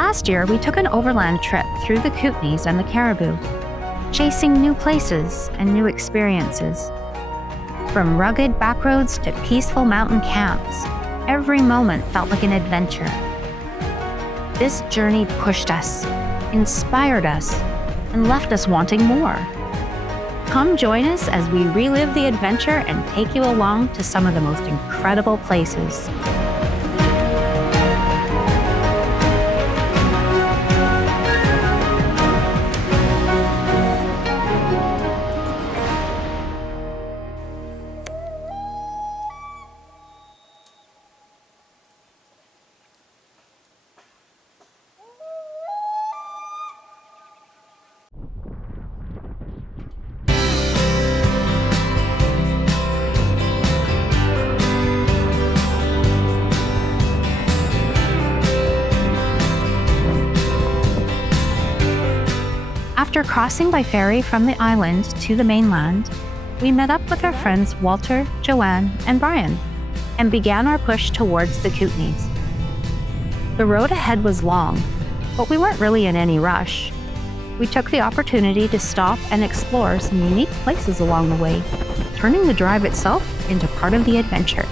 Last year, we took an overland trip through the Kootenays and the Caribou, chasing new places and new experiences. From rugged backroads to peaceful mountain camps, every moment felt like an adventure. This journey pushed us, inspired us, and left us wanting more. Come join us as we relive the adventure and take you along to some of the most incredible places. After crossing by ferry from the island to the mainland, we met up with our friends Walter, Joanne, and Brian, and began our push towards the Kootenays. The road ahead was long, but we weren't really in any rush. We took the opportunity to stop and explore some unique places along the way, turning the drive itself into part of the adventure.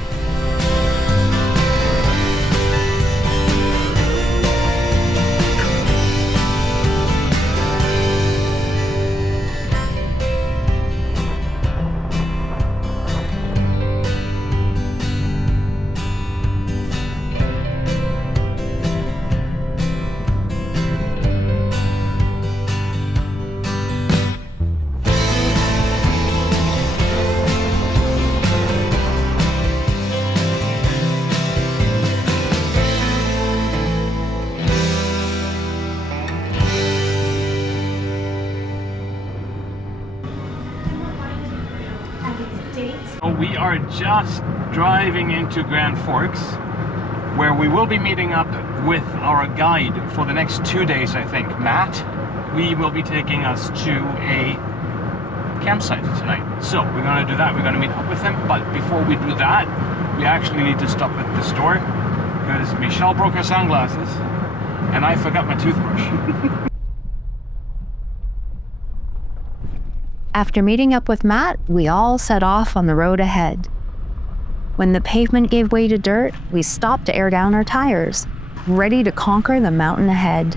We are just driving into Grand Forks, where we will be meeting up with our guide for the next 2 days, I think. Matt, we will be taking us to a campsite tonight. So we're going to do that. We're going to meet up with him. But before we do that, we actually need to stop at the store because Michelle broke her sunglasses and I forgot my toothbrush. After meeting up with Matt, we all set off on the road ahead. When the pavement gave way to dirt, we stopped to air down our tires, ready to conquer the mountain ahead.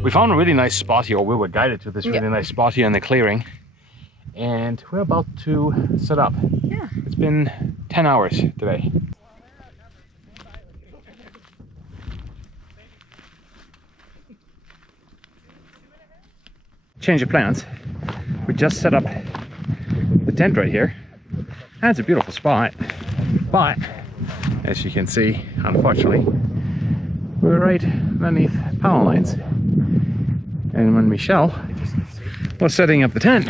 We found a really nice spot here, or we were guided to this really nice spot here in the clearing. And we're about to set up. Yeah. It's been 10 hours today. Change of plans. We just set up the tent right here. And it's a beautiful spot. But, as you can see, unfortunately, we're right underneath power lines. And when Michelle was setting up the tent,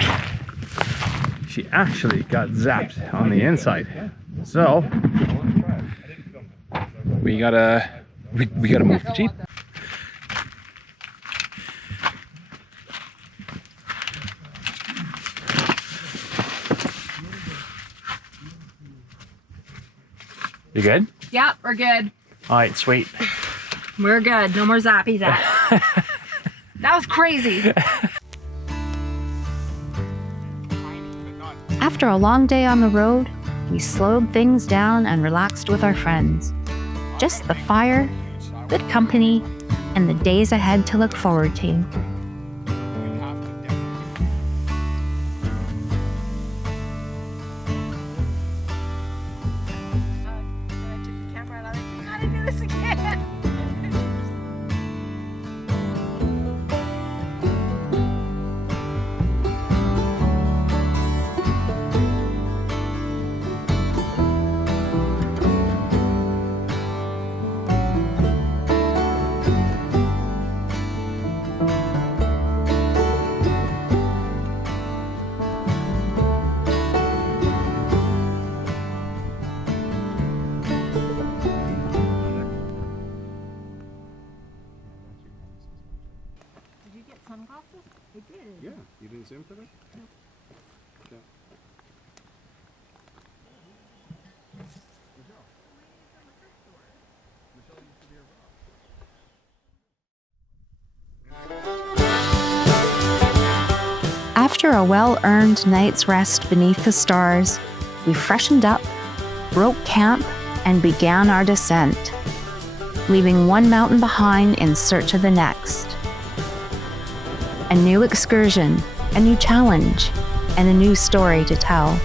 she actually got zapped on the inside. So we gotta move the Jeep. You good? Yeah, we're good. All right, sweet. We're good. No more zappy zap. That was crazy. After a long day on the road, we slowed things down and relaxed with our friends. Just the fire, good company, and the days ahead to look forward to. Yeah, you didn't see him today? No. Okay. After a well-earned night's rest beneath the stars, we freshened up, broke camp, and began our descent, leaving one mountain behind in search of the next. A new excursion, a new challenge, and a new story to tell.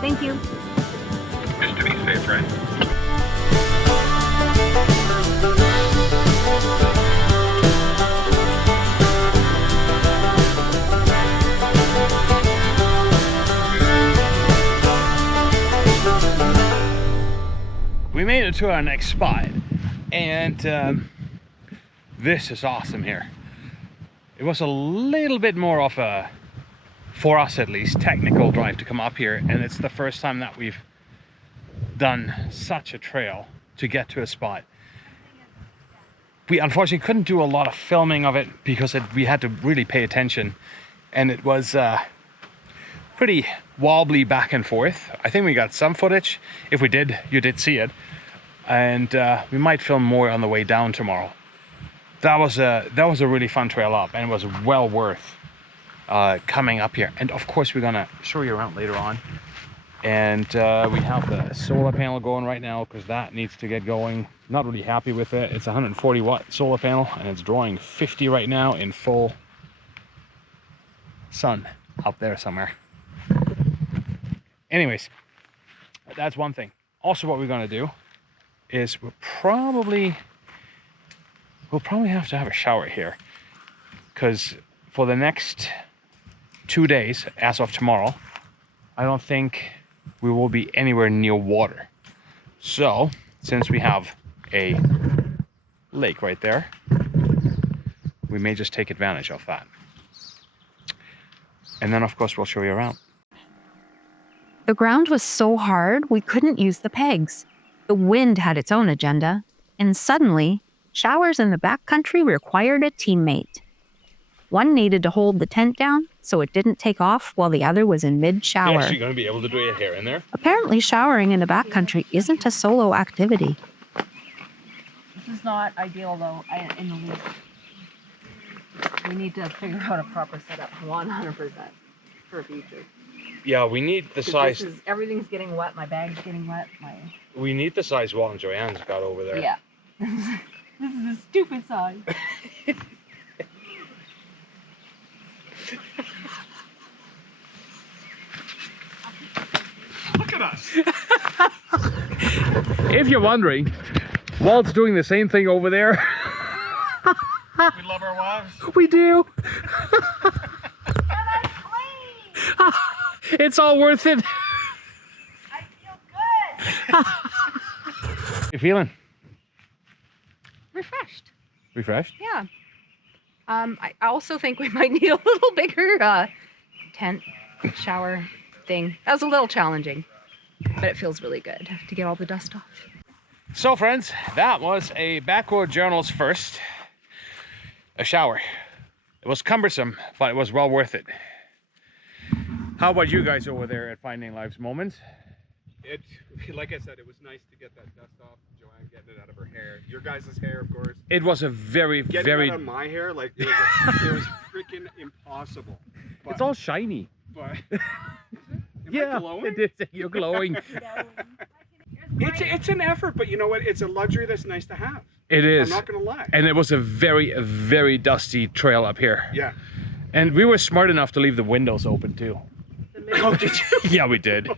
Thank you. Just to be safe, right? We made it to our next spot, and this is awesome here. It was a little bit more of a, for us at least, technical drive to come up here, and it's the first time that we've done such a trail to get to a spot. We unfortunately couldn't do a lot of filming of it because we had to really pay attention, and it was pretty wobbly back and forth. I think we got some footage. If we did, you did see it, and we might film more on the way down tomorrow. That was a really fun trail up, and it was well worth coming up here. And of course we're gonna show you around later on, and we have the solar panel going right now because that needs to get going. Not really happy with it. It's a 140 watt solar panel, and it's drawing 50 right now in full sun up there somewhere. Anyways, that's one thing. Also, what we're gonna do is we'll probably have to have a shower here, because for the next 2 days, as of tomorrow, I don't think we will be anywhere near water. So, since we have a lake right there, we may just take advantage of that. And then, of course, we'll show you around. The ground was so hard, we couldn't use the pegs. The wind had its own agenda, and suddenly, showers in the backcountry required a teammate. One needed to hold the tent down so it didn't take off while the other was in mid-shower. You're actually going to be able to do your hair in there? Apparently, showering in the backcountry isn't a solo activity. This is not ideal though, in the least. We need to figure out a proper setup 100% for future. Yeah, we need the size. Everything's getting wet, my bag's getting wet, We need the size Walt and Joanne's got over there. Yeah. This is a stupid size. Look at us. If you're wondering, Walt's doing the same thing over there. We love our wives. We do. And I'm clean. It's all worth it. I feel good. You feeling? Refreshed. Refreshed? Yeah. I also think we might need a little bigger tent shower thing. That was a little challenging, but it feels really good to get all the dust off. So friends, that was a Backroad Journal's first, a shower. It was cumbersome, but it was well worth it. How about you guys over there at Finding Life's Moments? It, like I said, it was nice to get that dust off. Joanne getting it out of her hair. Your guys' hair, of course. It was a very, Getting very... it out of my hair, like, it was freaking impossible. But, It's all shiny. but Yeah, glowing? it is. You're glowing. It's an effort, but you know what? It's a luxury that's nice to have. It is. I'm not gonna lie. And it was a very, very dusty trail up here. Yeah. And we were smart enough to leave the windows open too. Oh, did you? Yeah, we did.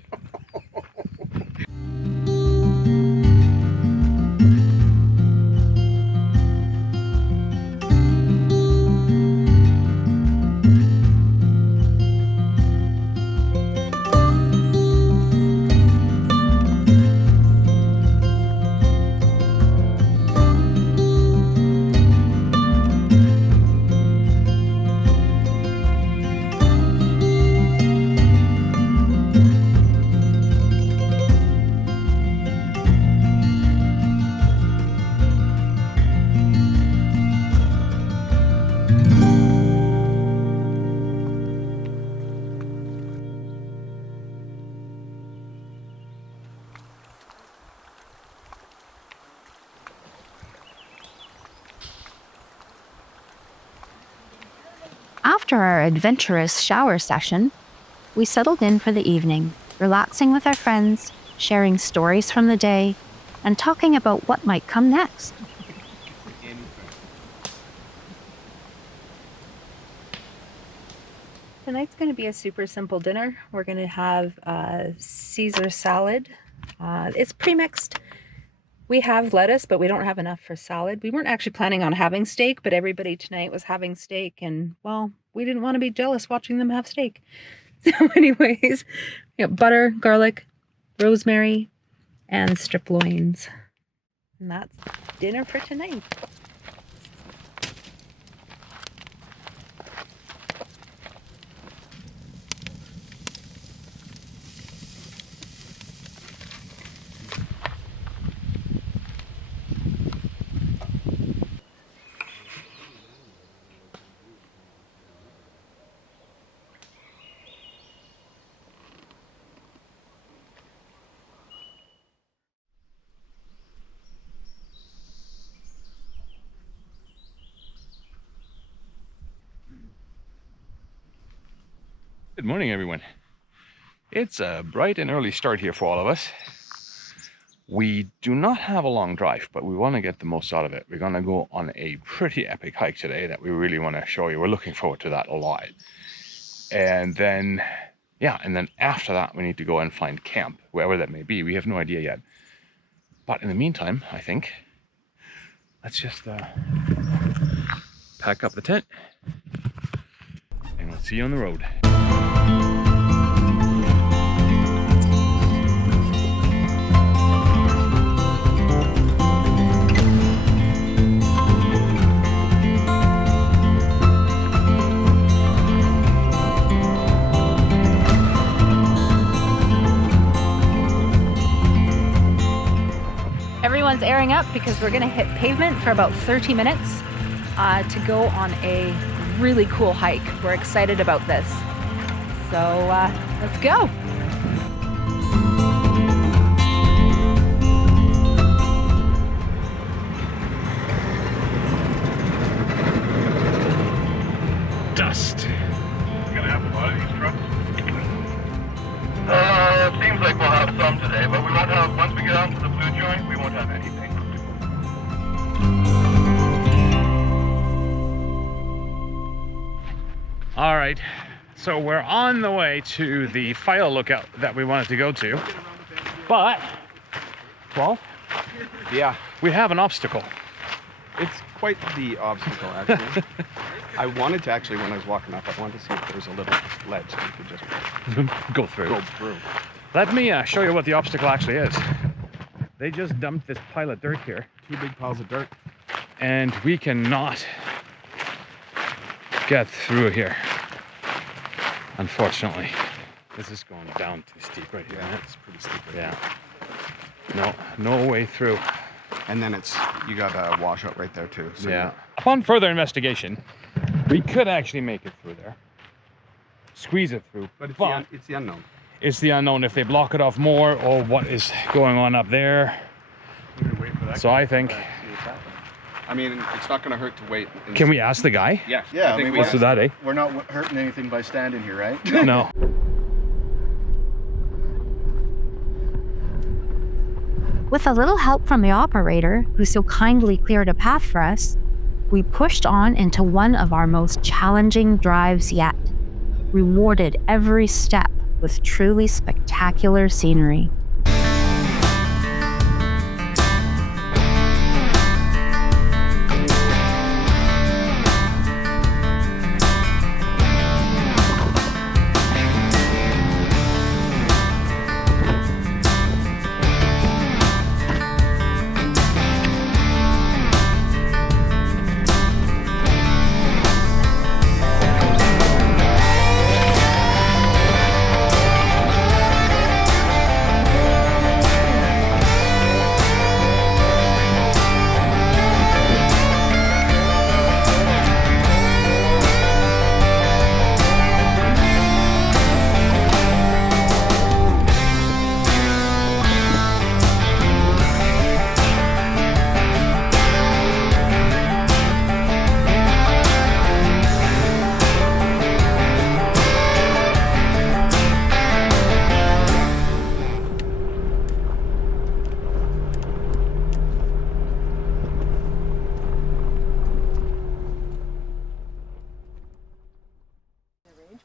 After our adventurous shower session, we settled in for the evening, relaxing with our friends, sharing stories from the day, and talking about what might come next. Tonight's going to be a super simple dinner. We're going to have Caesar salad. It's pre-mixed. We have lettuce, but we don't have enough for salad. We weren't actually planning on having steak, but everybody tonight was having steak, and, well, we didn't want to be jealous watching them have steak. So anyways, we got butter, garlic, rosemary, and strip loins. And that's dinner for tonight. Good morning, everyone. It's a bright and early start here for all of us. We do not have a long drive, but we want to get the most out of it. We're going to go on a pretty epic hike today that we really want to show you. We're looking forward to that a lot. And then, yeah, and then after that, we need to go and find camp, wherever that may be. We have no idea yet. But in the meantime, I think, let's just pack up the tent and we'll see you on the road. Everyone's airing up because we're gonna hit pavement for about 30 minutes to go on a really cool hike. We're excited about this. So let's go. Dust. We're gonna have a lot of these trucks. It seems like we'll have some today, but we won't have, once we get onto the blue joint, we won't have anything. All right, so we're on the way to the file lookout that we wanted to go to, but, well, Yeah, we have an obstacle. it's quite the obstacle, actually. I wanted to actually, when I was walking up, I wanted to see if there was a little ledge that you could just Go through. go through. Let me show you what the obstacle actually is. They just dumped this pile of dirt here, 2 big piles of dirt. and we cannot get through here, unfortunately. This is going down too steep right here. Yeah, it's pretty steep. Right Yeah. No way through. And then you got a washout right there too. So Yeah. Upon further investigation, We could actually make it through there. Squeeze it through. But it's, it's the unknown. It's the unknown if they block it off more or what is going on up there. So I think... I mean, it's not going to hurt to wait. Can we ask the guy? Yeah. Yeah, I think Let's do that, eh? We're not hurting anything by standing here, right? No. With a little help from the operator, who so kindly cleared a path for us, we pushed on into one of our most challenging drives yet, rewarded every step with truly spectacular scenery.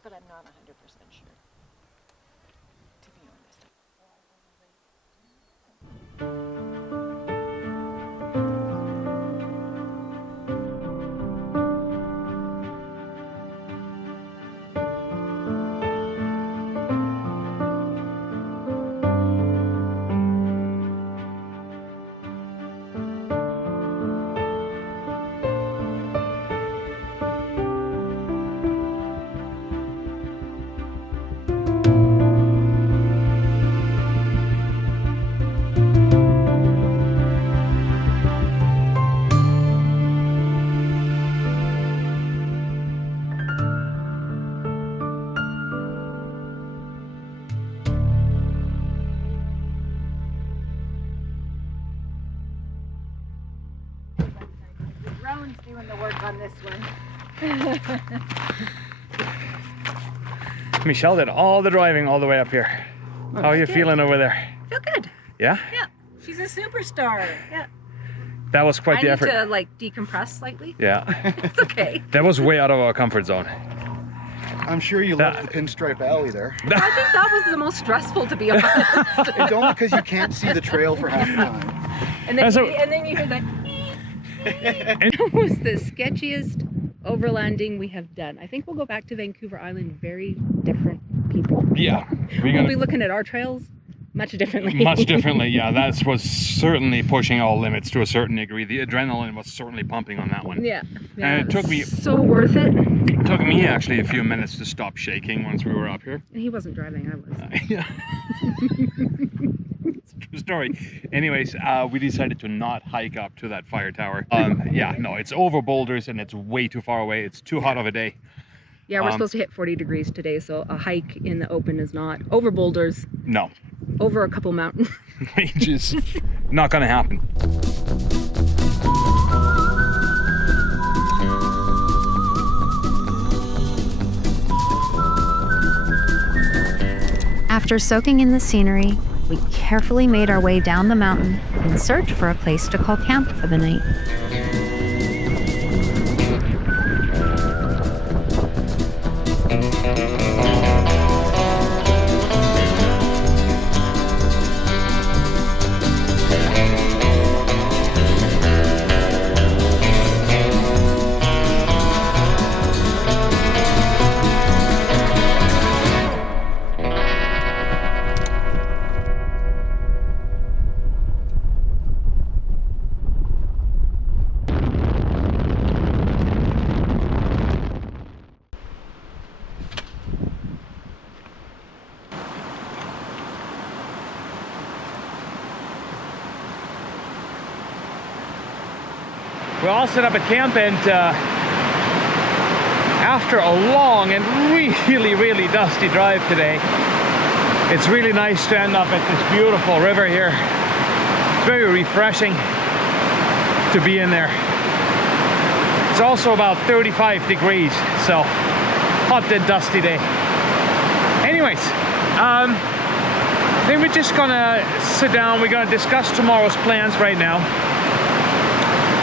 But I'm not 100% sure, to be honest. Rowan's doing the work on this one. Michelle did all the driving all the way up here. How are you feeling over there? Feel good. Yeah? Yeah. She's a superstar. Yeah. That was quite the effort. I need to like decompress slightly. Yeah. It's okay. That was way out of our comfort zone. I'm sure you love the pinstripe alley there. I think that was the most stressful, to be honest. It's only because you can't see the trail for half the time. And then you hear that. It was the sketchiest overlanding we have done. I think we'll go back to Vancouver Island very different people. Yeah. We'll be looking at our trails much differently. Much differently, yeah. That was certainly pushing all limits to a certain degree. The adrenaline was certainly pumping on that one. Yeah. And it took me... So worth it. It took me actually a few minutes to stop shaking once we were up here. And he wasn't driving, I was. Yeah. It's a true story. Anyways, we decided to not hike up to that fire tower. Yeah, no, it's over boulders and it's way too far away. It's too hot of a day. Yeah, we're supposed to hit 40 degrees today, so a hike in the open is not. Over boulders. No. Over a couple mountain ranges. Not gonna happen. After soaking in the scenery, we carefully made our way down the mountain in search for a place to call camp for the night. We're all set up at camp and after a long and really dusty drive today, it's really nice to end up at this beautiful river here. It's very refreshing to be in there. It's also about 35 degrees, so hot and dusty day. Anyways, then we're just gonna sit down. We're gonna discuss tomorrow's plans right now,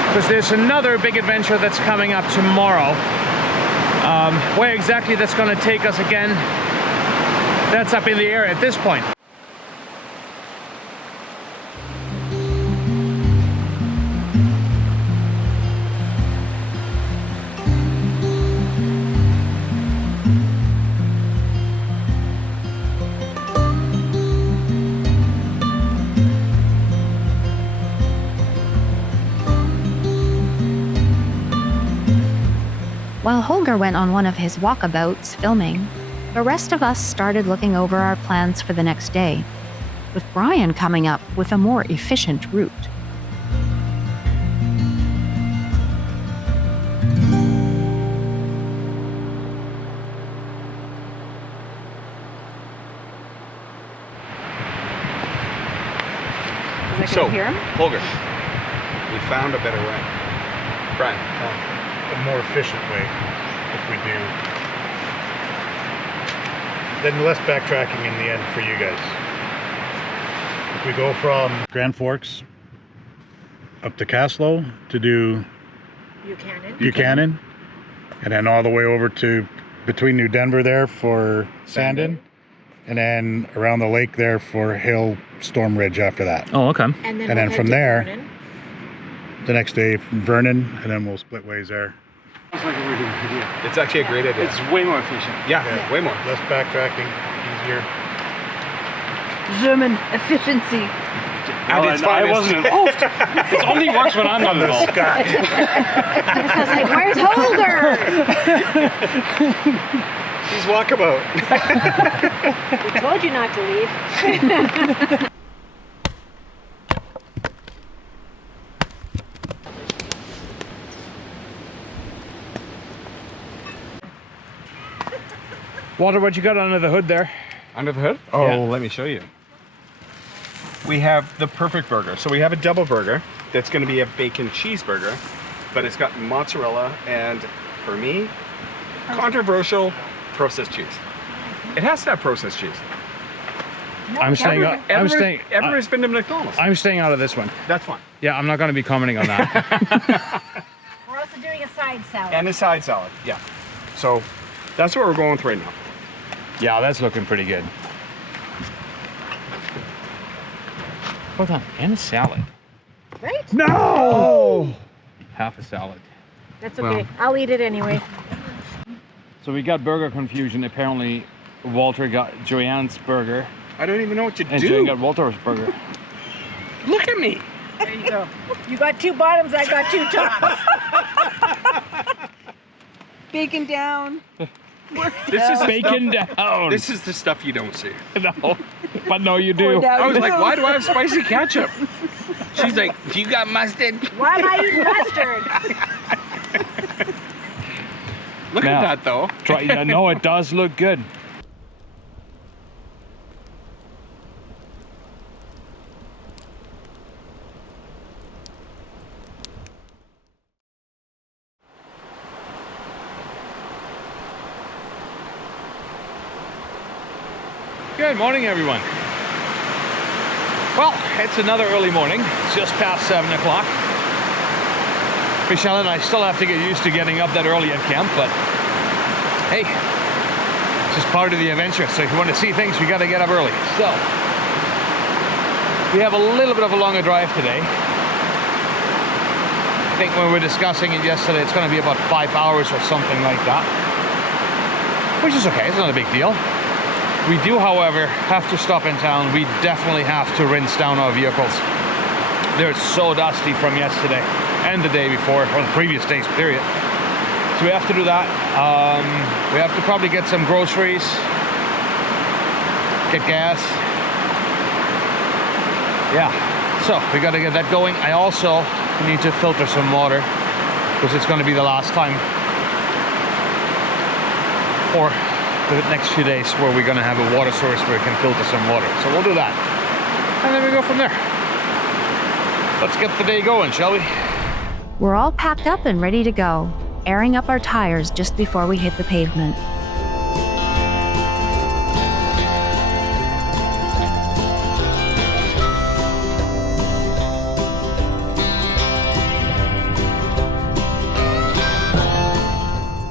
because there's another big adventure that's coming up tomorrow. Where exactly that's gonna take us again, that's up in the air at this point. While Holger went on one of his walkabouts filming, the rest of us started looking over our plans for the next day, with Brian coming up with a more efficient route. So, hear him? Holger, we found a better way. Brian, a more efficient way, if we do. Then less backtracking in the end for you guys. If we go from Grand Forks up to Caslow to do Buchanan, and then all the way over to between New Denver there for Sandon, and then around the lake there for Hill Storm Ridge after that. Oh, okay. And And then from there, the next day from Vernon, and then we'll split ways there. Sounds like a really good idea. it's actually a great idea. It's way more efficient. yeah, way more. Less backtracking, easier. German efficiency. And it's fun. I wasn't involved. It only works when I'm not involved. I was like, where's Holger? He's walkabout. We told you not to leave. Walter, what you got under the hood there? Under the hood? Oh, Yeah. let me show you. We have the perfect burger. So we have a double burger that's going to be a bacon cheeseburger, but it's got mozzarella and, for me, controversial processed cheese. It has to have processed cheese. I'm staying out. I'm staying. Everyone's been to McDonald's. I'm staying out of this one. That's fine. Yeah, I'm not going to be commenting on that. We're also doing a side salad. And a side salad, yeah. So that's what we're going with right now. Yeah, that's looking pretty good. Hold on, and a salad. Right? No! Half a salad. That's okay. I'll eat it anyway. So we got burger confusion. Apparently, Walter got Joanne's burger, I don't even know what to and do. Joanne got Walter's burger. Look at me. There you go. You got two bottoms, I got two tops. Bacon down. This is Bacon down. This is the stuff you don't see. No, but no, you do. I was like, why do I have spicy ketchup? She's like, do you got mustard? Why am I eating mustard? Look Now, at that though. Try, no, it does look good. Good morning, everyone. Well, it's another early morning. It's just past 7 o'clock. Michelle and I still have to get used to getting up that early at camp, but hey, it's just part of the adventure. So if you want to see things, we got to get up early. So we have a little bit of a longer drive today. I think when we were discussing it yesterday, it's going to be about 5 hours or something like that, which is okay. It's not a big deal. We do, however, have to stop in town. We definitely have to rinse down our vehicles. They're so dusty from yesterday and the day before, or the previous days, period. So we have to do that. We have to probably get some groceries, get gas. Yeah, so we got to get that going. I also need to filter some water because it's going to be the last time for the next few days where we're gonna have a water source where we can filter some water. So we'll do that. And then we go from there. Let's get the day going, shall we? We're all packed up and ready to go, airing up our tires just before we hit the pavement.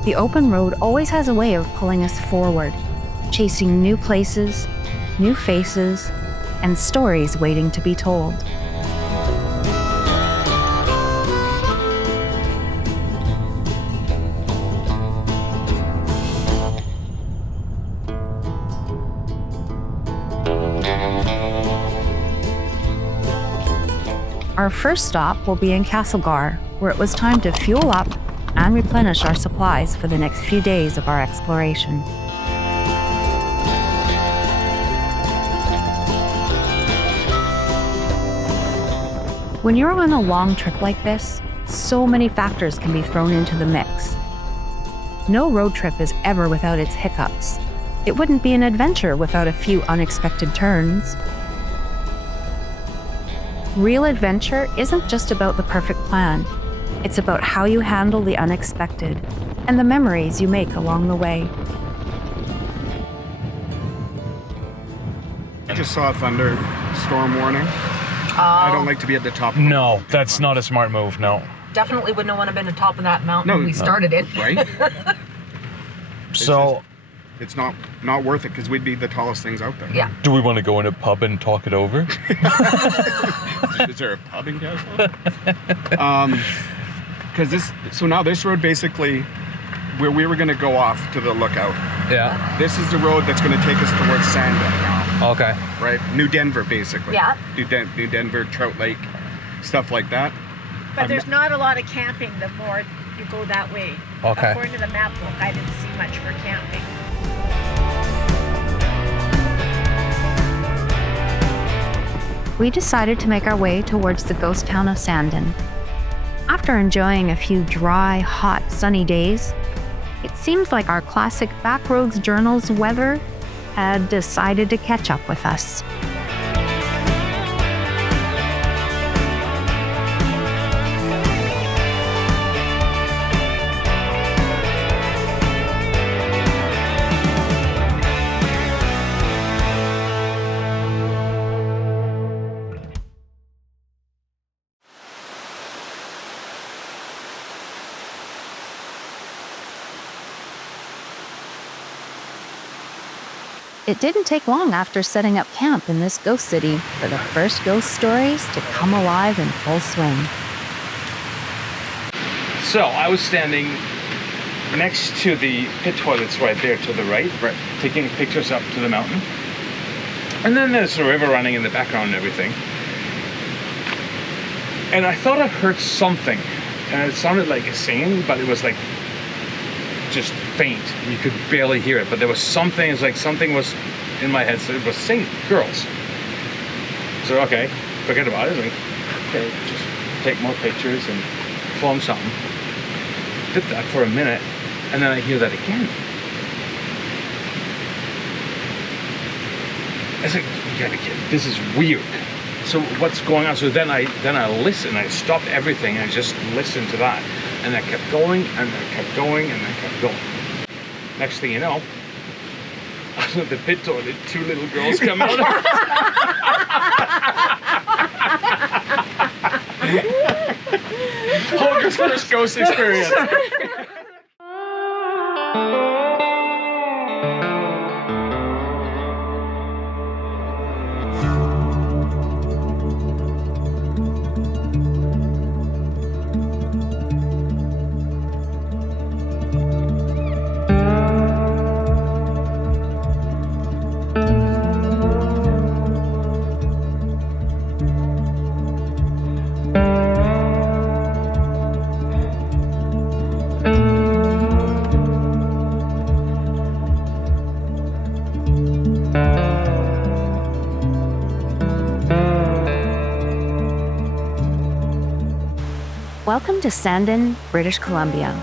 The open road always has a way of pulling us forward, chasing new places, new faces, and stories waiting to be told. Our first stop will be in Castlegar, where it was time to fuel up and replenish our supplies for the next few days of our exploration. When you're on a long trip like this, so many factors can be thrown into the mix. No road trip is ever without its hiccups. It wouldn't be an adventure without a few unexpected turns. Real adventure isn't just about the perfect plan. It's about how you handle the unexpected and the memories you make along the way. I just saw a thunderstorm warning. I don't like to be at the top. No, that's not a smart move, no. Definitely wouldn't want to have been on top of that mountain No, when we no. started it. Right? So, It's not worth it because we'd be the tallest things out there. Yeah. do we want to go in a pub and talk it over? Is there a pub in Castle? Because now this road basically, where we were going to go off to the lookout, Yeah. this is the road that's going to take us towards Sandon now, Okay. right? New Denver, basically. Yeah. New Denver, Trout Lake, stuff like that. But there's not a lot of camping the more you go that way. Okay. According to the map book, I didn't see much for camping. We decided to make our way towards the ghost town of Sandon. After enjoying a few dry, hot, sunny days, it seemed like our classic Backroads Journals weather had decided to catch up with us. It didn't take long after setting up camp in this ghost city for the first ghost stories to come alive in full swing. So, I was standing next to the pit toilets right there to the right, taking pictures up to the mountain. And then there's a river running in the background and everything. And I thought I heard something. And it sounded like a singing, but it was like just faint. You could barely hear it, but there was something, it's like something was in my head, so it was singing, girls. So, okay, forget about it. Like, okay, just take more pictures and film something. Did that for a minute, and then I hear that again. I was like, you gotta be kidding, this is weird. So what's going on? So then I listened, I stopped everything, and I just listened to that. And I kept going, and I kept going, and I kept going. Next thing you know, out of the pit toilet, two little girls come out. Holger's first ghost experience. Welcome to Sandon, British Columbia.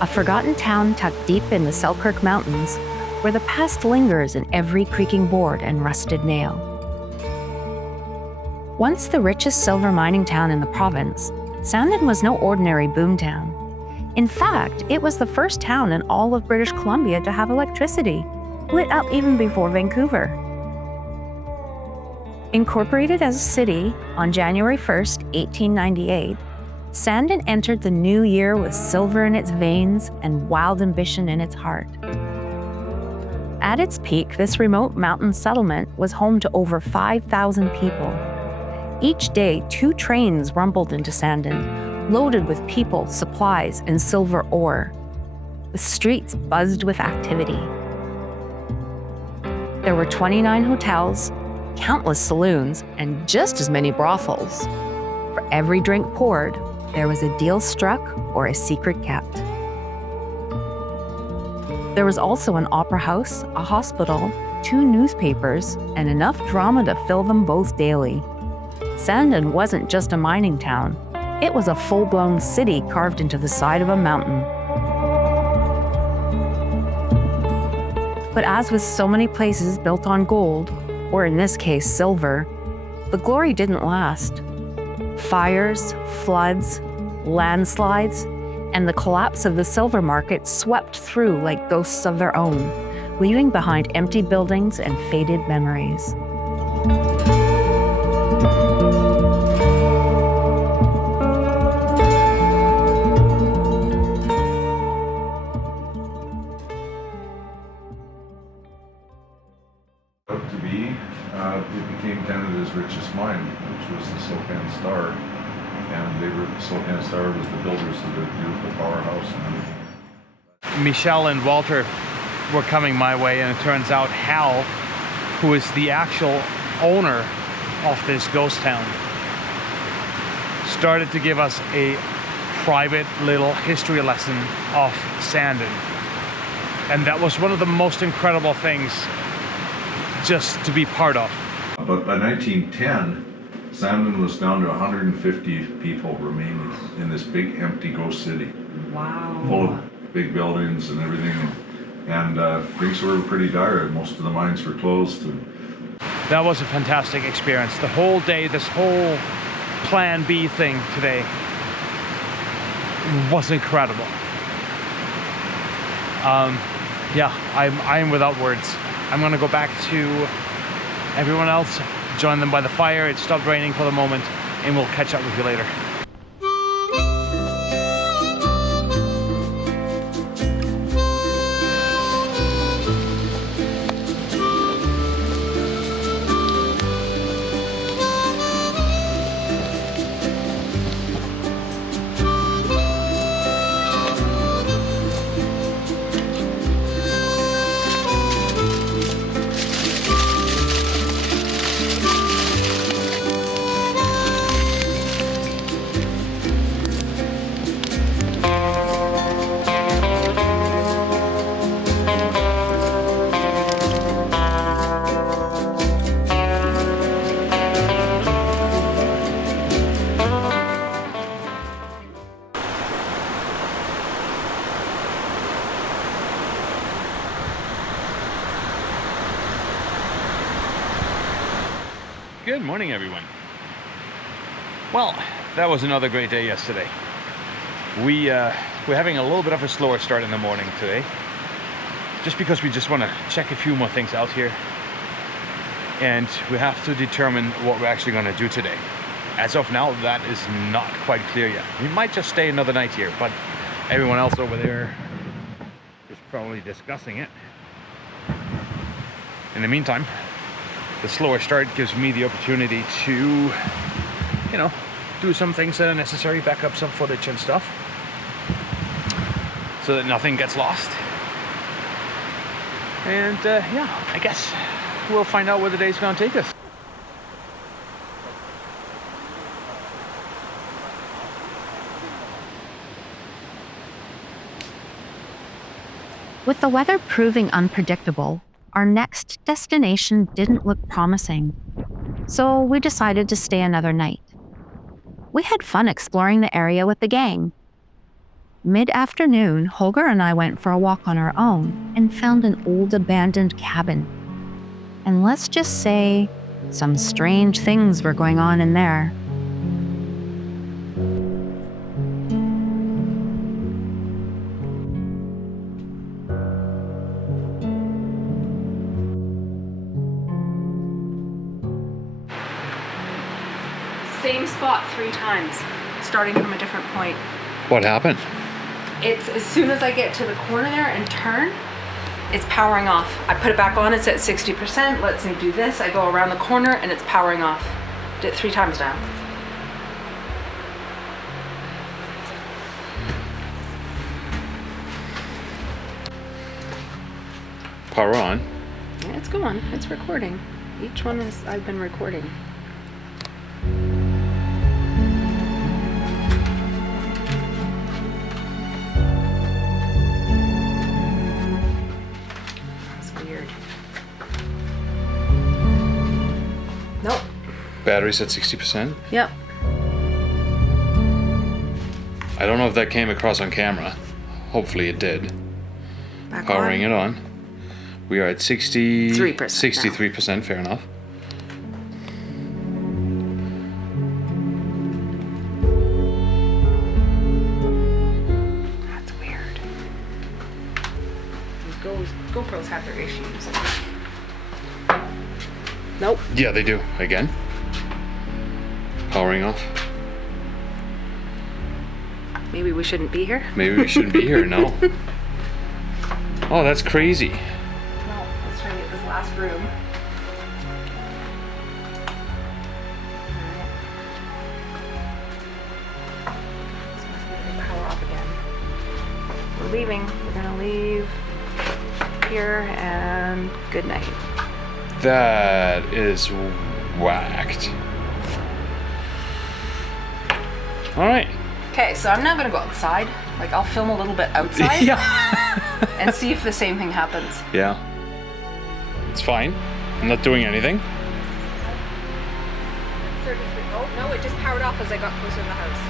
a forgotten town tucked deep in the Selkirk Mountains where the past lingers in every creaking board and rusted nail. Once the richest silver mining town in the province, Sandon was no ordinary boomtown. In fact, it was the first town in all of British Columbia to have electricity, lit up even before Vancouver. Incorporated as a city on January 1st, 1898, Sandon entered the new year with silver in its veins and wild ambition in its heart. At its peak, this remote mountain settlement was home to over 5,000 people. Each day, 2 trains rumbled into Sandon, loaded with people, supplies, and silver ore. The streets buzzed with activity. There were 29 hotels, countless saloons, and just as many brothels. For every drink poured, there was a deal struck or a secret kept. There was also an opera house, a hospital, 2 newspapers, and enough drama to fill them both daily. Sandon wasn't just a mining town. It was a full-blown city carved into the side of a mountain. But as with so many places built on gold, or in this case silver, the glory didn't last. Fires, floods, landslides, and the collapse of the silver market swept through like ghosts of their own, leaving behind empty buildings and faded memories. Up to be, it became Canada's richest mine, which was the Silcan Star. And the Silcan Star was the builders of the beautiful powerhouse and everything. Michelle and Walter were coming my way, and it turns out Hal, who is the actual owner of this ghost town, started to give us a private little history lesson of Sandon. And that was one of the most incredible things just to be part of. But by 1910, Sandon was down to 150 people remaining in this big empty ghost city. Wow. Full of big buildings and everything. And things were pretty dire. Most of the mines were closed. That was a fantastic experience. The whole day, this whole Plan B thing today was incredible. Yeah, I'm without words. I'm gonna go back to everyone else, join them by the fire. It stopped raining for the moment, and we'll catch up with you later. Good morning, everyone. Well, that was another great day yesterday. We're having a little bit of a slower start in the morning today, just because we just want to check a few more things out here, and we have to determine what we're actually going to do today. As of now, that is not quite clear yet. We might just stay another night here, but everyone else over there is probably discussing it. In the meantime, the slower start gives me the opportunity to, you know, do some things that are necessary, back up some footage and stuff, so that nothing gets lost. And yeah, I guess we'll find out where the day's gonna take us. With the weather proving unpredictable, our next destination didn't look promising, so we decided to stay another night. We had fun exploring the area with the gang. Mid-afternoon, Holger and I went for a walk on our own and found an old abandoned cabin. And let's just say some strange things were going on in there. Same spot 3 times, starting from a different point. What happened? It's as soon as I get to the corner there and turn, it's powering off. I put it back on, it's at 60%, lets me do this. I go around the corner and it's powering off. Did it 3 times now. Power on. Yeah, it's going, it's recording. Each one is, I've been recording. Nope. Battery's at 60%. Yep. I don't know if that came across on camera. Hopefully it did. Back Powering on. it on. We are at 63%. 63%, fair enough. That's weird. These GoPros have their issues. Nope. Yeah, they do. Again. Powering off. Maybe we shouldn't be here. Maybe we shouldn't be here, no. Oh, that's crazy. No, let's try to get this last room. Power off again. We're leaving. We're gonna leave here and good night. That is whacked. All right. Okay, so I'm now gonna go outside. Like I'll film a little bit outside. Yeah. And see if the same thing happens. Yeah. It's fine. I'm not doing anything. 33. Oh no, it just powered off as I got closer to the house.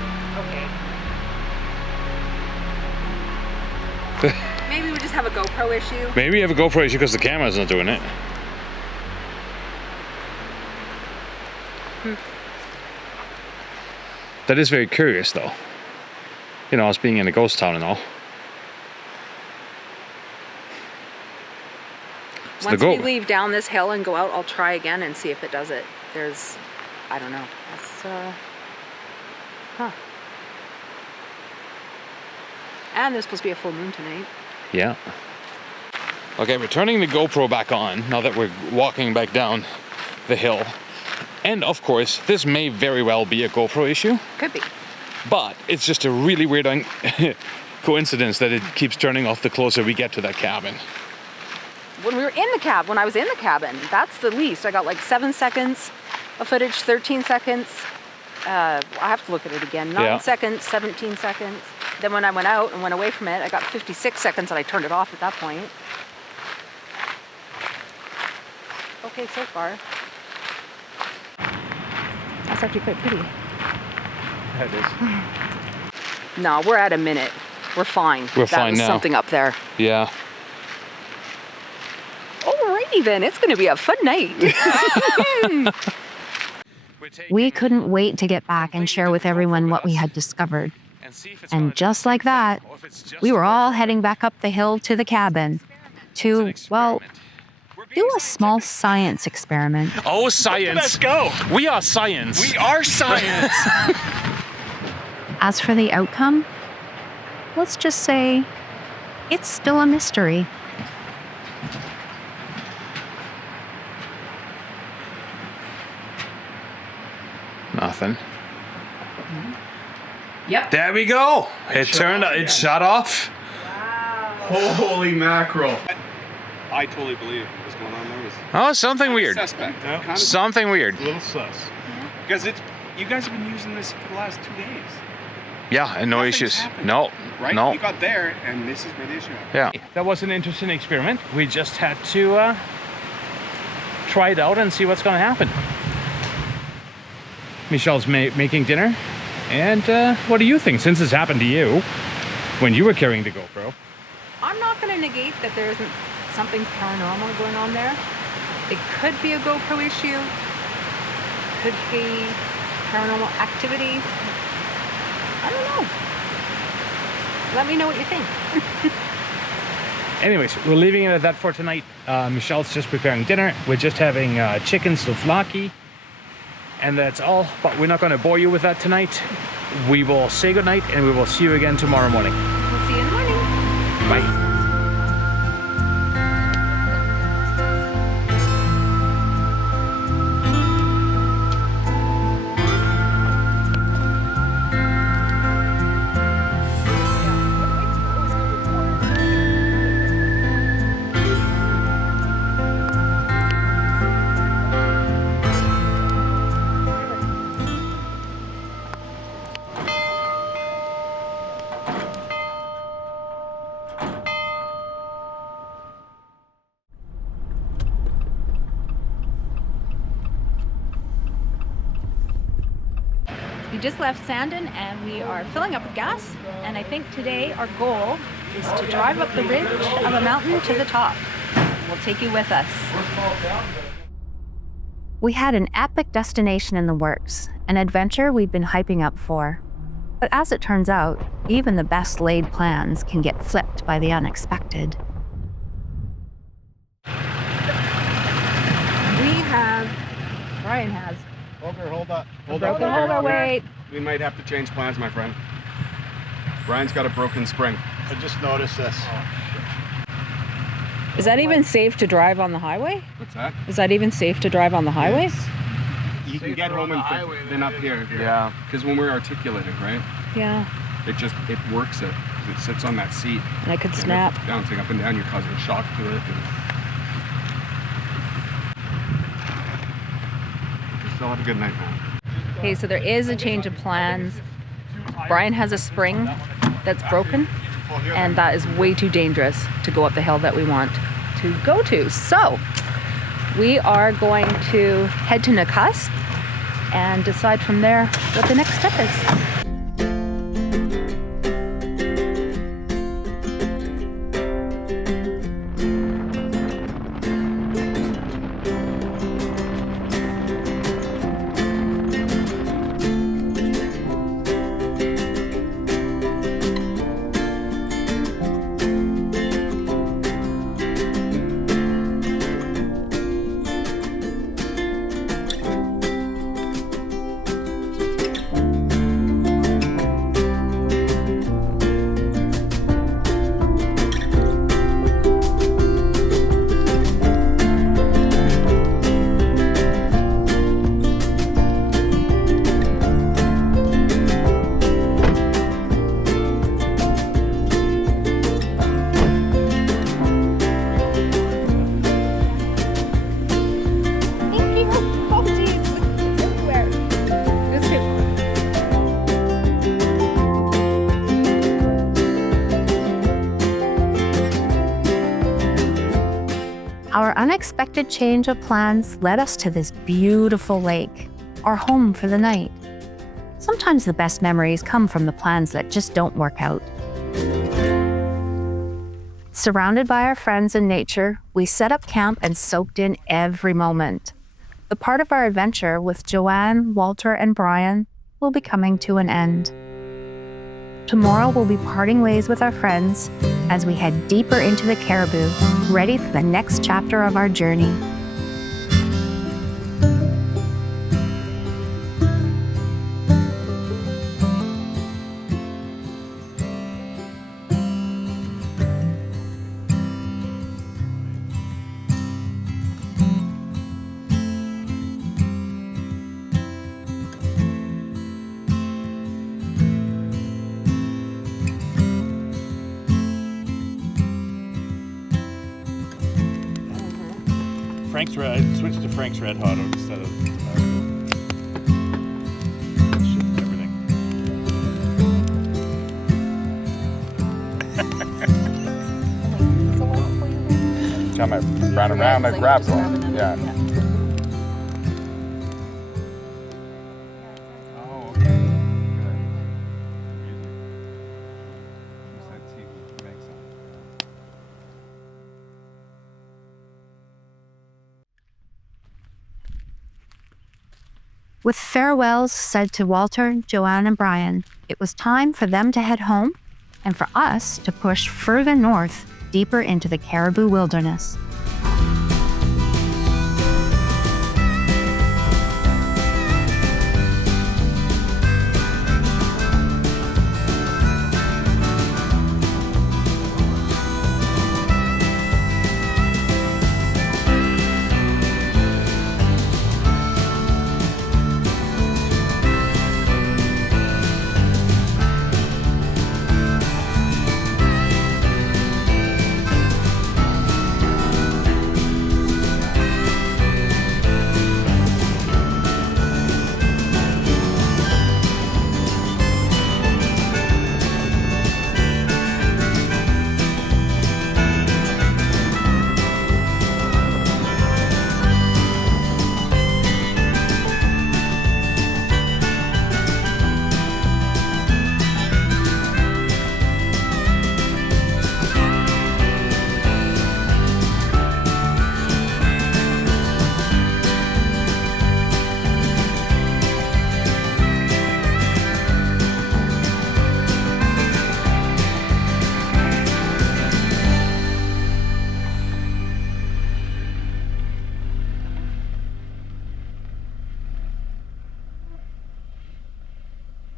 Okay. Maybe we just have a GoPro issue. Maybe you have a GoPro issue because the camera's not doing it. That is very curious though. You know, us being in a ghost town and all. So Once we leave down this hill and go out, I'll try again and see if it does it. There's, I don't know. That's, huh. And there's supposed to be a full moon tonight. Yeah. Okay, we're turning the GoPro back on now that we're walking back down the hill. And of course, this may very well be a GoPro issue. Could be. But it's just a really weird coincidence that it keeps turning off the closer we get to that cabin. When we were in the cab, when I was in the cabin, that's the least. I got like 7 seconds of footage, 13 seconds. I have to look at it again. 9 seconds, 17 seconds. Then when I went out and went away from it, I got 56 seconds and I turned it off at that point. Okay, so far. That's actually quite pretty. That is. No, we're at a minute. We're fine. We're fine now. That was something up there. Yeah. Alrighty then, it's going to be a fun night. We couldn't wait to get back and share with everyone what we had discovered. And just like that, we were all heading back up the hill to the cabin to, well, do a small science experiment. Oh, science. Let's go. We are science. We are science. As for the outcome, let's just say it's still a mystery. Nothing. Yep. There we go. It turned. It shut off. Holy mackerel. I totally believe what's going on there is Oh, something weird. suspect. Kind of, Something weird. A little sus. because you guys have been using this for the last 2 days. Yeah, and no Nothing's issues. happened. No. Right? No. You got there, and this is where the issue happened. Yeah. That was an interesting experiment. We just had to try it out and see what's going to happen. Michelle's making dinner. And what do you think, since this happened to you? when you were carrying the GoPro. I'm not going to negate that there isn't something paranormal going on there. It could be a GoPro issue. Could be paranormal activity. I don't know. Let me know what you think. Anyways, we're leaving it at that for tonight. Michelle's just preparing dinner. We're just having chicken souvlaki. And that's all, but we're not going to bore you with that tonight. We will say goodnight and we will see you again tomorrow morning. We'll see you in the morning. Bye. We just left Sandon and we are filling up with gas, and I think today our goal is to drive up the ridge of a mountain to the top. We'll take you with us. We had an epic destination in the works, an adventure we'd been hyping up for. But as it turns out, even the best laid plans can get flipped by the unexpected. Brian has Holger, hold up. a broken Holger. Wait. We might have to change plans, my friend. Brian's got a broken spring. I just noticed this. Is that even safe to drive on the highway? What's that? Is that even safe to drive on the highway? You can get home than up here. Yeah. Because when we're articulating, right? Yeah. It works it. 'Cause it sits on that seat. And I could And snap. it's bouncing up and down, you're causing shock to it. Still have a good night, man. Okay, so there is a change of plans. Brian has a spring that's broken, and that is way too dangerous to go up the hill that we want to go to. So we are going to head to Nakusp and decide from there what the next step is. Our unexpected change of plans led us to this beautiful lake, our home for the night. Sometimes the best memories come from the plans that just don't work out. Surrounded by our friends and nature, we set up camp and soaked in every moment. The part of our adventure with Joanne, Walter, and Brian will be coming to an end. Tomorrow we'll be parting ways with our friends as we head deeper into the Caribou, ready for the next chapter of our journey. Frank's Red. I switched to Frank's Red Hot instead of everything. Got my round and round, I grab one. Yeah. Oh, okay. Good. With farewells said to Walter, Joanne, and Brian, it was time for them to head home and for us to push further north, deeper into the Caribou wilderness.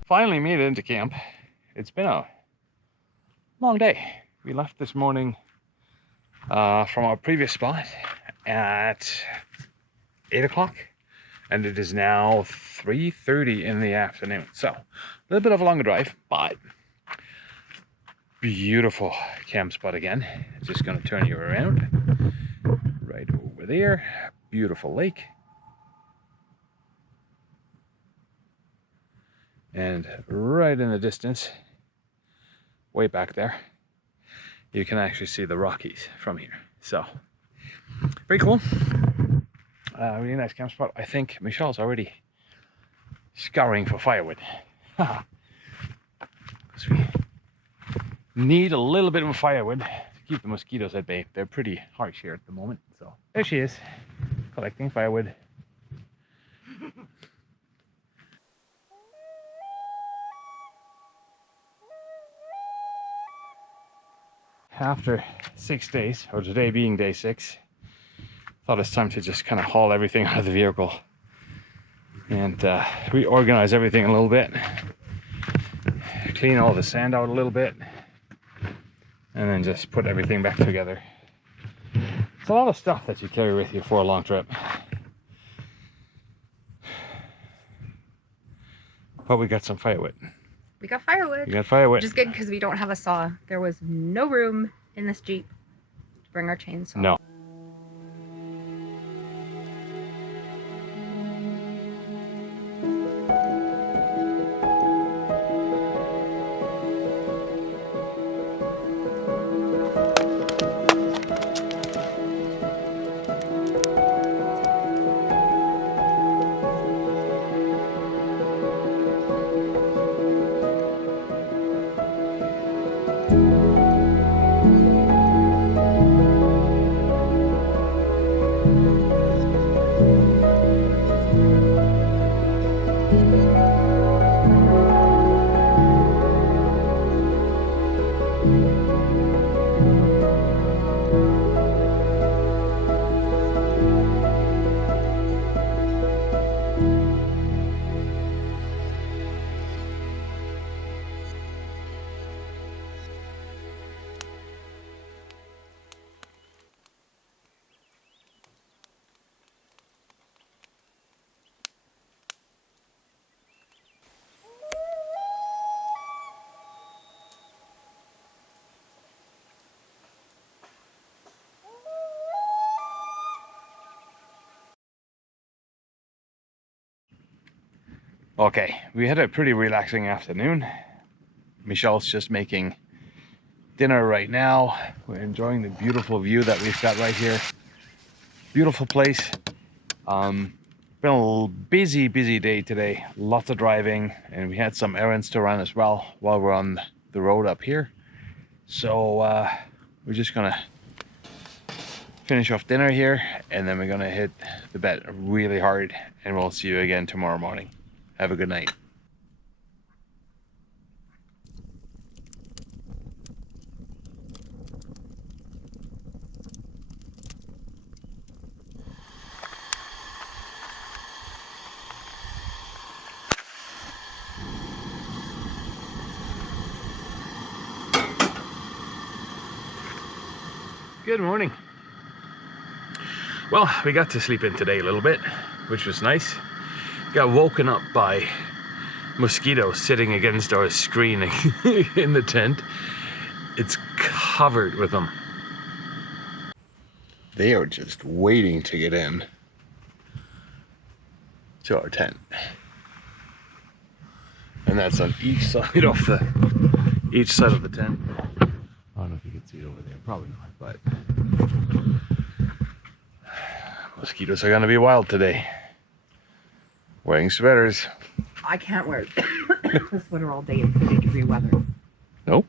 Finally made it into camp. It's been a long day. We left this morning from our previous spot at 8 o'clock, and it is now 3:30 in the afternoon. So a little bit of a longer drive, but beautiful camp spot again. Just gonna turn you around right over there. Beautiful lake. And right in the distance, way back there, you can actually see the Rockies from here. So, very cool. Really nice camp spot. I think Michelle's already scouring for firewood. Because we need a little bit of firewood to keep the mosquitoes at bay. They're pretty harsh here at the moment. So, there she is, collecting firewood. After 6 days, or today being day 6, thought it's time to just kind of haul everything out of the vehicle and reorganize everything a little bit, clean all the sand out a little bit, and then just put everything back together. It's a lot of stuff that you carry with you for a long trip, but we got some firewood. We got firewood. We got firewood. Which is good because we don't have a saw. There was no room in this Jeep to bring our chainsaw. No. Okay, we had a pretty relaxing afternoon. Michelle's just making dinner right now. We're enjoying the beautiful view that we've got right here. Beautiful place. Been a busy day today. Lots of driving, and we had some errands to run as well while we're on the road up here. So we're just gonna finish off dinner here, and then we're gonna hit the bed really hard, and we'll see you again tomorrow morning. Have a good night. Good morning. Well, we got to sleep in today a little bit, which was nice. Got woken up by mosquitoes sitting against our screen in the tent. It's covered with them. They are just waiting to get in to our tent. And that's on each side of the tent. I don't know if you can see it over there, probably not, but mosquitoes are gonna be wild today. Wearing sweaters. I can't wear a sweater all day in 50-degree weather. Nope.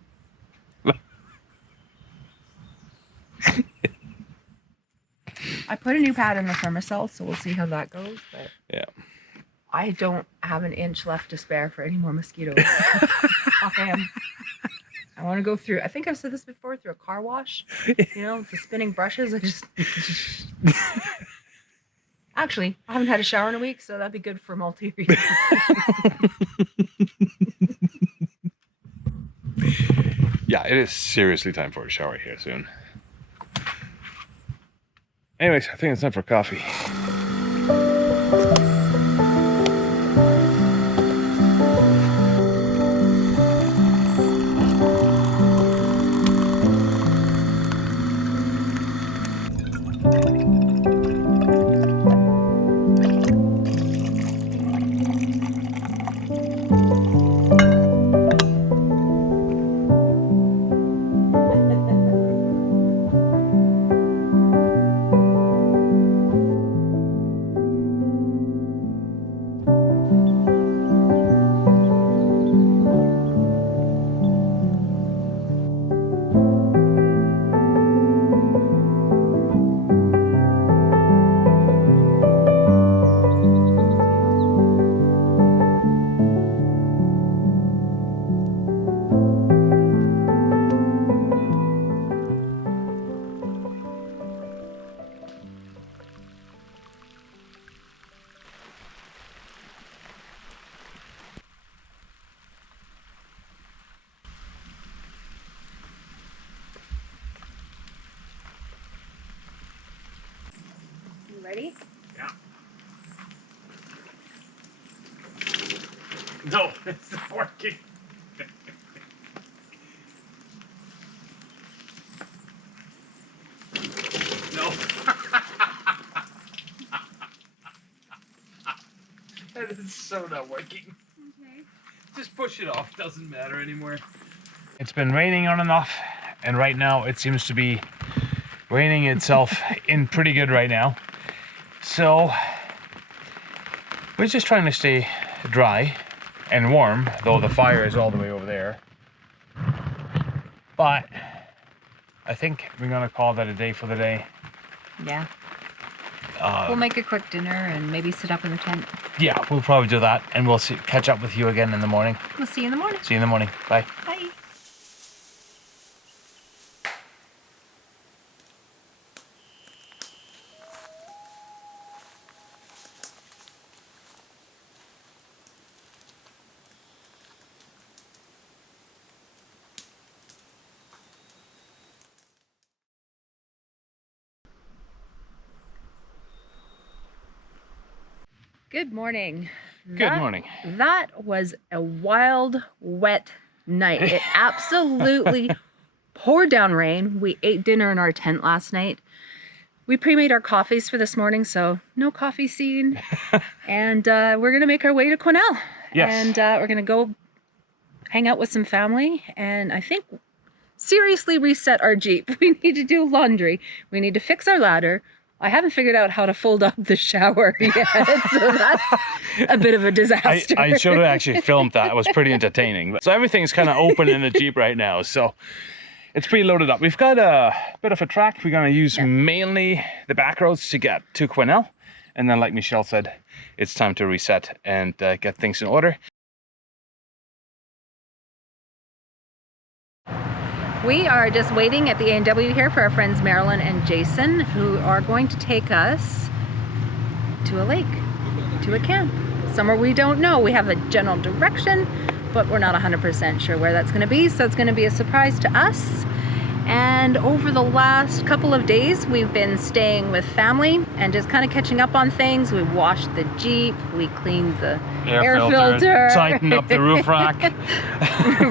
I put a new pad in the thermocell, so we'll see how that goes, but Yeah. I don't have an inch left to spare for any more mosquitoes. Offhand. I want to go through, I think I've said this before, through a car wash. You know, with the spinning brushes. I just... Actually, I haven't had a shower in a week, so that'd be good for multi-reasons. Yeah, it is seriously time for a shower here soon. Anyways, I think it's time for coffee. Ready? Yeah. No, it's not working. No. That is so not working. Okay. Just push it off, doesn't matter anymore. It's been raining on and off, and right now it seems to be raining itself in pretty good right now. So we're just trying to stay dry and warm, though the fire is all the way over there. But I think we're gonna call that a day for the day. Yeah. We'll make a quick dinner and maybe sit up in the tent. Yeah, we'll probably do that, and we'll catch up with you again in the morning. We'll see you in the morning. See you in the morning. Bye. Bye. Good morning. Good morning. That was a wild, wet night. It absolutely poured down rain. We ate dinner in our tent last night. We pre-made our coffees for this morning, so no coffee scene. And we're going to make our way to Quesnel. Yes. And we're going to go hang out with some family. And I think seriously reset our Jeep. We need to do laundry. We need to fix our ladder. I haven't figured out how to fold up the shower yet, so that's a bit of a disaster. I should have actually filmed that. It was pretty entertaining. So everything's kind of open in the Jeep right now. So it's pretty loaded up. We've got a bit of a track. We're going to use mainly the back roads to get to Quesnel. And then, like Michelle said, it's time to reset and get things in order. We are just waiting at the A&W here for our friends Marilyn and Jason, who are going to take us to a lake, to a camp, somewhere we don't know. We have a general direction, but we're not 100% sure where that's going to be, so it's going to be a surprise to us. And over the last couple of days, we've been staying with family and just kind of catching up on things. We washed the Jeep, we cleaned the air filter, tightened up the roof rack,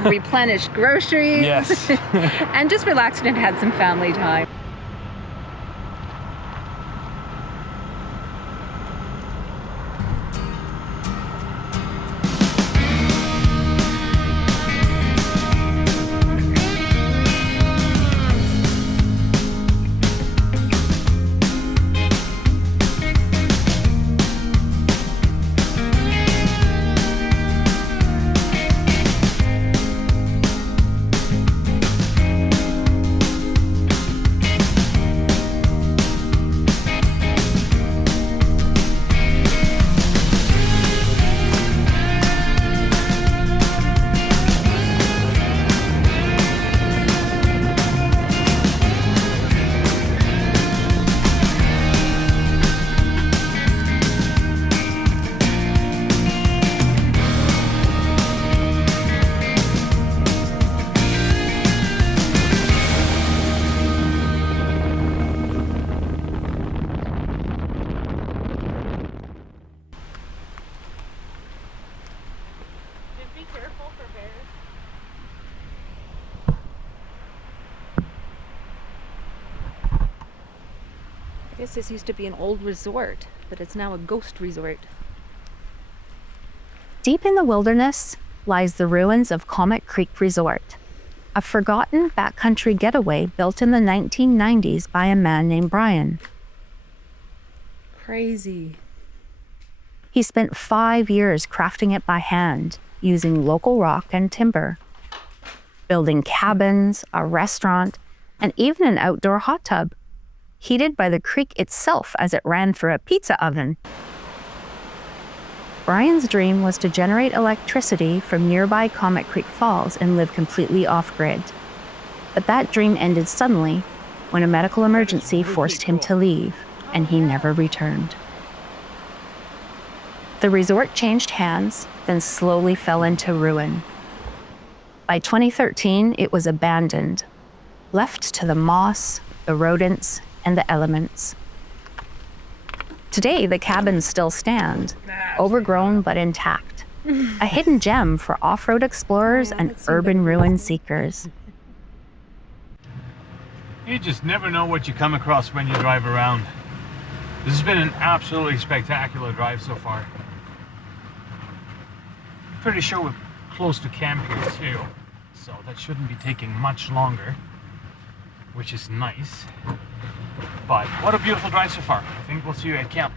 replenished groceries, yes, and just relaxed and had some family time. I guess this used to be an old resort, but it's now a ghost resort. Deep in the wilderness lies the ruins of Comet Creek Resort, a forgotten backcountry getaway built in the 1990s by a man named Brian. Crazy. He spent 5 years crafting it by hand, using local rock and timber, building cabins, a restaurant, and even an outdoor hot tub, heated by the creek itself as it ran through a pizza oven. Brian's dream was to generate electricity from nearby Comet Creek Falls and live completely off-grid. But that dream ended suddenly when a medical emergency forced him to leave, and he never returned. The resort changed hands, then slowly fell into ruin. By 2013, it was abandoned, left to the moss, the rodents, and the elements. Today, the cabins still stand, overgrown but intact, a hidden gem for off-road explorers and urban ruin seekers. You just never know what you come across when you drive around. This has been an absolutely spectacular drive so far. Pretty sure we're close to camp here too, so that shouldn't be taking much longer, which is nice. But what a beautiful drive so far. I think we'll see you at camp.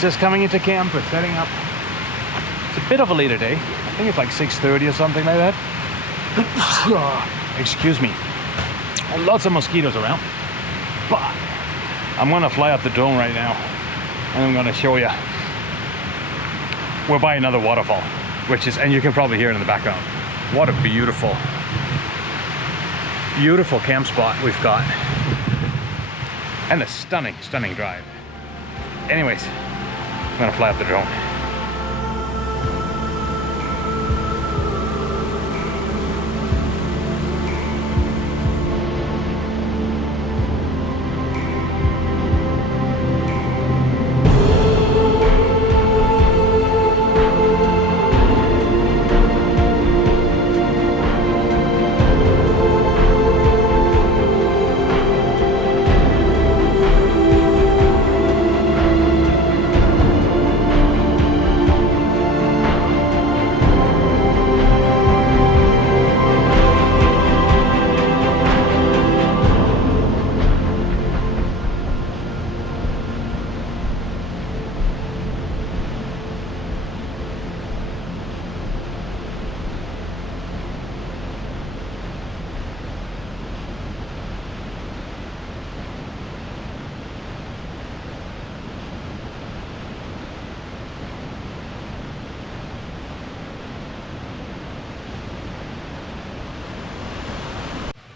Just coming into camp, we're setting up. It's a bit of a later day. I think it's like 6:30 or something like that. Excuse me. Lots of mosquitoes around. But I'm gonna fly up the drone right now and I'm gonna show you. We're by another waterfall, which is, and you can probably hear it in the background. What a beautiful, beautiful camp spot we've got. And a stunning, stunning drive. Anyways, I'm gonna fly up the drone.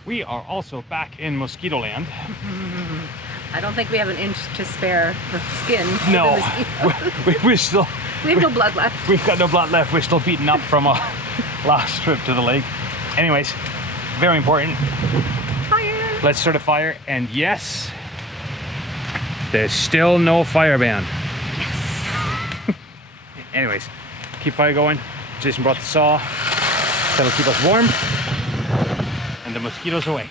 We are also back in Mosquito Land. I don't think we have an inch to spare for skin. No, we're still... We have no blood left. We've got no blood left. We're still beaten up from our last trip to the lake. Anyways, very important. Fire! Let's start a fire, and yes, there's still no fire ban. Yes! Anyways, keep fire going. Jason brought the saw. That'll keep us warm. And the mosquitoes away.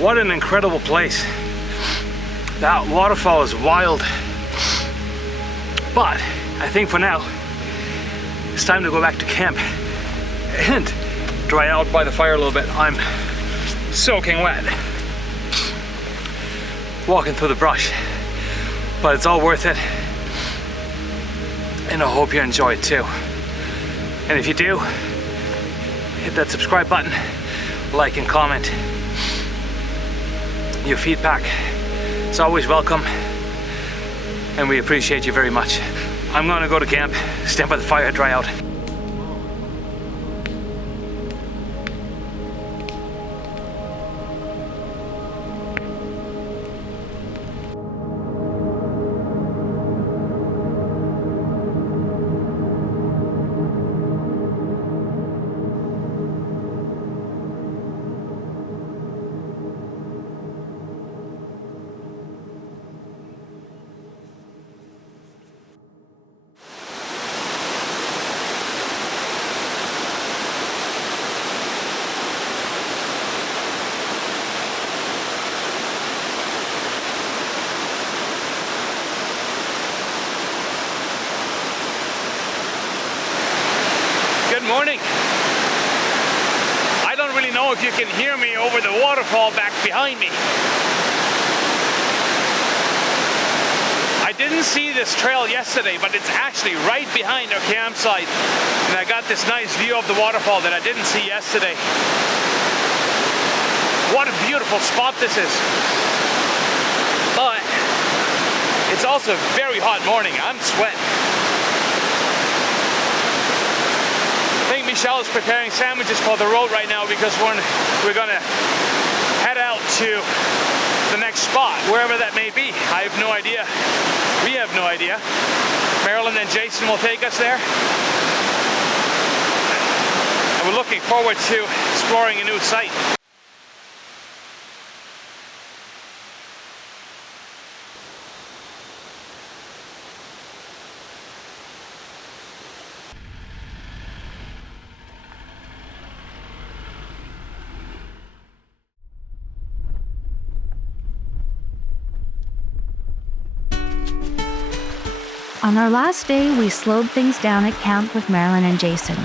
What an incredible place. That waterfall is wild. But I think for now, it's time to go back to camp and dry out by the fire a little bit. I'm soaking wet walking through the brush, but it's all worth it. And I hope you enjoy it too. And if you do, hit that subscribe button, like and comment. Your feedback is always welcome, and we appreciate you very much. I'm gonna go to camp, stand by the fire, dry out. Good morning. I don't really know if you can hear me over the waterfall back behind me. I didn't see this trail yesterday, but it's actually right behind our campsite. And I got this nice view of the waterfall that I didn't see yesterday. What a beautiful spot this is. But it's also a very hot morning. I'm sweating. I think Michelle is preparing sandwiches for the road right now because we're gonna head out to the next spot, wherever that may be. I have no idea. We have no idea. Marilyn and Jason will take us there. And we're looking forward to exploring a new site. On our last day, we slowed things down at camp with Marilyn and Jason.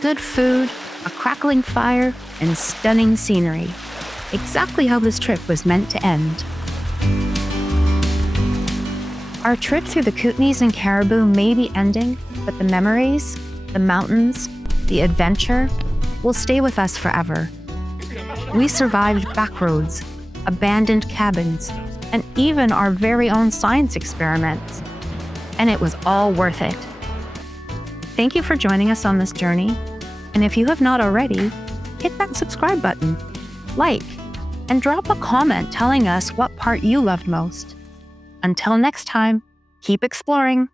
Good food, a crackling fire, and stunning scenery. Exactly how this trip was meant to end. Our trip through the Kootenays and Caribou may be ending, but the memories, the mountains, the adventure will stay with us forever. We survived backroads, abandoned cabins, and even our very own science experiments. And it was all worth it. Thank you for joining us on this journey. And if you have not already, hit that subscribe button, like, and drop a comment telling us what part you loved most. Until next time, keep exploring.